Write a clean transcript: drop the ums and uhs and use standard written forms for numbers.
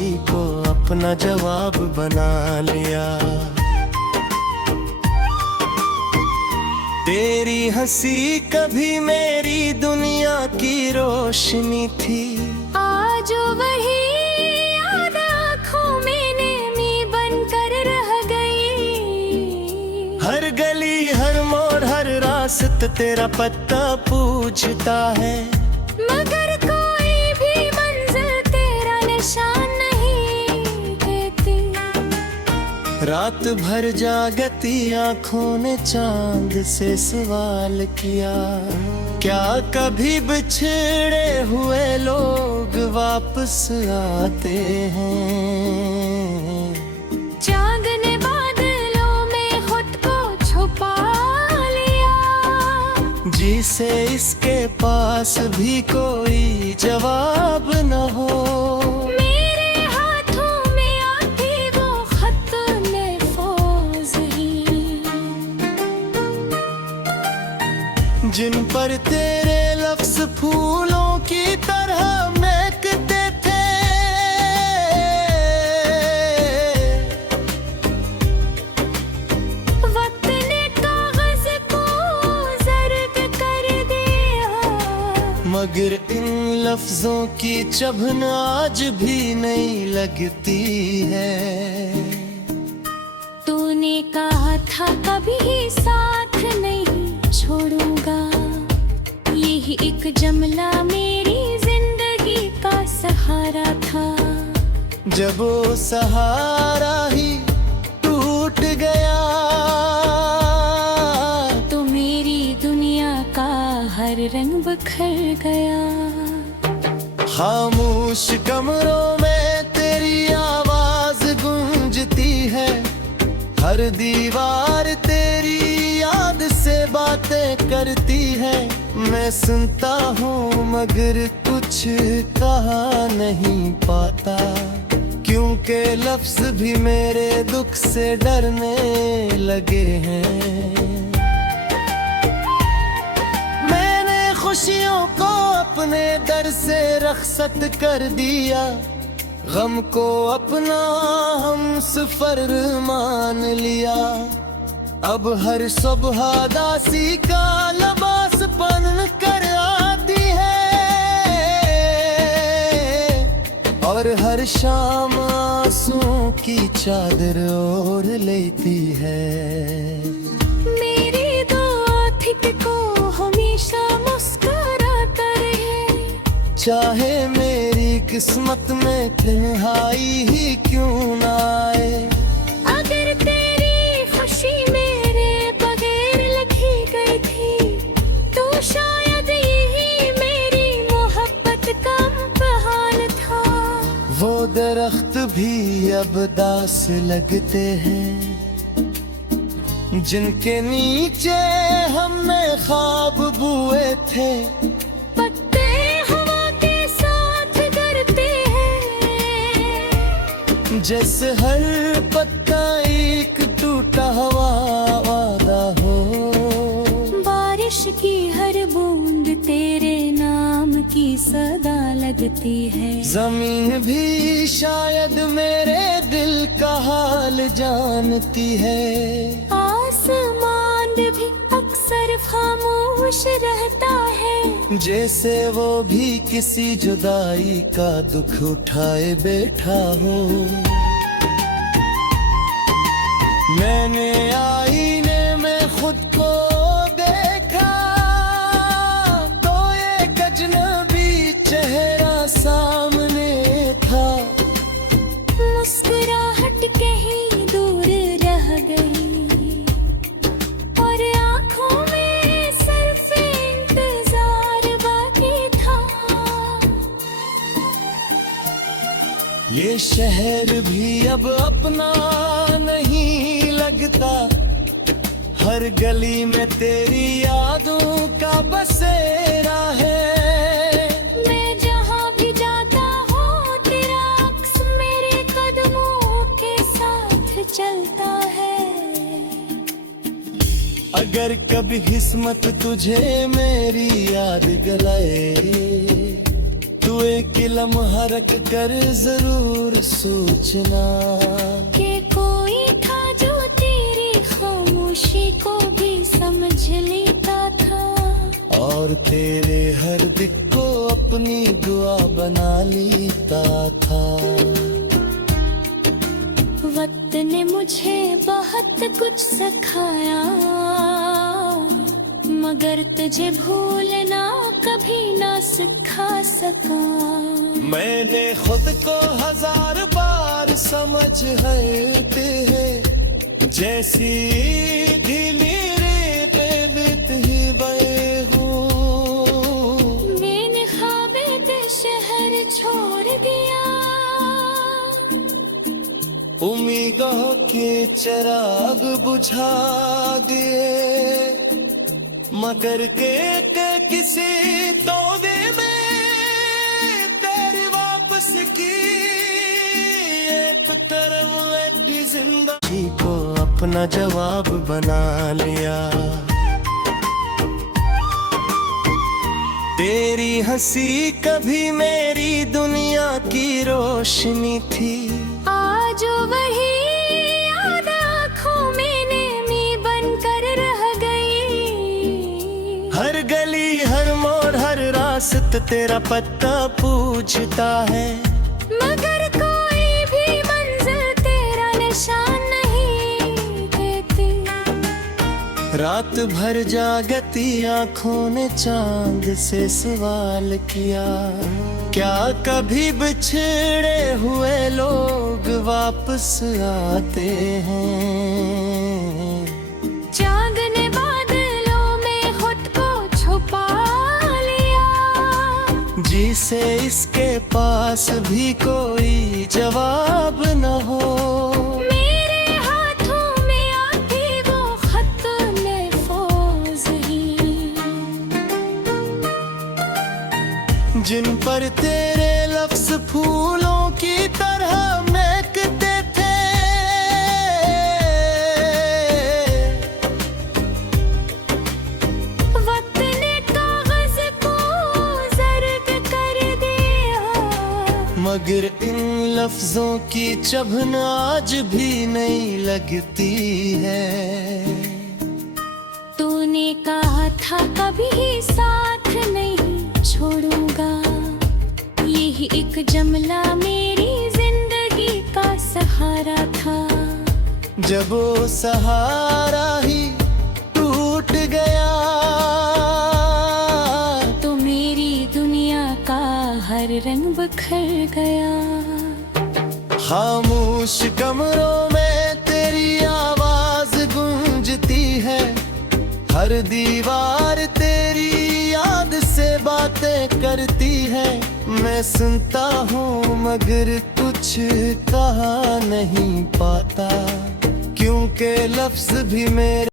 खामोशी को अपना जवाब बना लिया। तेरी हंसी कभी मेरी दुनिया की रोशनी थी, आज वही याद आँखों में नमी बनकर रह गई। हर गली हर मोड़ हर रास्ता तेरा पत्ता पूछता है, मगर कोई भी मंजिल तेरा निशान नहीं देती। रात भर जागती आंखों ने चांद से सवाल किया, क्या कभी बिछड़े हुए लोग वापस आते हैं। चांद ने बादलों में खुद को छुपा लिया, जिसे इसके पास भी कोई जवाब न हो। मेरे हाथों में आती वो खत महफूज ही, जिन पर तेरे लफ्ज फूलों की तरह महकते थे। वक्त ने कागज को जर्द कर दिया, मगर इन लफ्जों की चुभन आज भी नहीं लगती है। तूने कहा था कभी साथ नहीं छोड़ूंगा, यही एक जुमला मेरी जिंदगी का सहारा था। जब वो सहारा ही टूट गया, तो मेरी दुनिया का हर रंग बिखर गया। खामोश कमरों में तेरी आवाज गूंजती है, हर दीवार तेरी याद से बातें करती है। मैं सुनता हूँ मगर कुछ कहा नहीं पाता, क्योंकि लफ्ज भी मेरे दुख से डरने लगे हैं। मैंने खुशियों को अपने दर से रखसत कर दिया, गम को अपना हमसफर मान लिया। अब हर सुबह दासी का लिबास पहन कर आती है, और हर शाम आंसुओं की चादर ओढ़ लेती है। मेरी दुआ थी कि को हमेशा मुस्कुराता रहे, चाहे मेरी किस्मत में तन्हाई ही क्यों ना आए। अगर तेरी खुशी मेरे बगैर लिखी गई थी, तो शायद यही मेरी मोहब्बत का इम्तिहान था। वो दरख्त भी अब दास लगते हैं, जिनके नीचे हमने ख्वाब बुए थे। पत्ते हवा के साथ गिरते हैं, जैसे हर पत्ता एक टूटा हुआ वादा हो। बारिश की हर बूंद तेरे नाम की सदा लगती है। जमीन भी शायद मेरे दिल का हाल जानती है। आसमान भी अक्सर खामोश रहता है, जैसे वो भी किसी जुदाई का दुख उठाए बैठा हो। मैंने आईने में खुद को देखा, तो एक अजनबी चेहरा सामने था। मुस्कुराहट कहीं दूर रह गई, और आंखों में सिर्फ इंतजार बाकी था। ये शहर भी अब अपना नहीं लगता, हर गली में तेरी यादों का बसेरा है। मैं जहाँ भी जाता हूँ तेरा अक्स मेरे कदमों के साथ चलता है। अगर कभी किस्मत तुझे मेरी याद दिलाए, तू एक लम्हा रख कर जरूर सोचना कि कोई था जो तेरी खामोशी को भी समझ लेता था, और तेरे हर दिल को अपनी दुआ बना लेता था। वक्त ने मुझे बहुत कुछ सिखाया, मगर तुझे भूलना कभी ना सिखा सका। मैंने खुद को 1000 बार समझ हटे है, जैसी धीमी रेत बीत ही बहे हूँ। मैंने ख्वाबे पे शहर छोड़ दिया, उम्मीदों के चिराग बुझा दिए, मगर के किसी तोबे में तेरी वापस की एक तरफ की जिंदगी को अपना जवाब बना लिया। तेरी हंसी कभी मेरी दुनिया की रोशनी थी, आज वही याद आँखों में नेमी बनकर रह गई। हर गली हर मोड़ हर रास्ता तेरा पत्ता पूछता है, मगर कोई भी मंजिल तेरा निशान नहीं देती। रात भर जागती आंखों ने चांद से सवाल किया, क्या कभी बिछड़े हुए लोग वापस आते हैं। जागने बादलों में खुद को छुपा लिया, जिसे इसके पास भी कोई जवाब न हो। मेरे हाथों में आती वो खत महफूज ही, जिन पर तेरे लफ्ज फूलों की तरह महकते थे। वक्त ने कागज को जर्द कर दिया, मगर इन लफ्जों की चुभन आज भी नहीं लगती है। तूने कहा था कभी साथ नहीं छोड़ूंगा, यही एक जुमला मेरी जिंदगी का सहारा था। जब वो सहारा ही टूट गया, तो मेरी दुनिया का हर रंग बिखर गया। खामोश कमरों में तेरी आवाज गूंजती है, हर दीवार तेरी याद से बातें करती है। मैं सुनता हूँ मगर कुछ कहा नहीं पाता, क्योंकि लफ्ज भी मेरे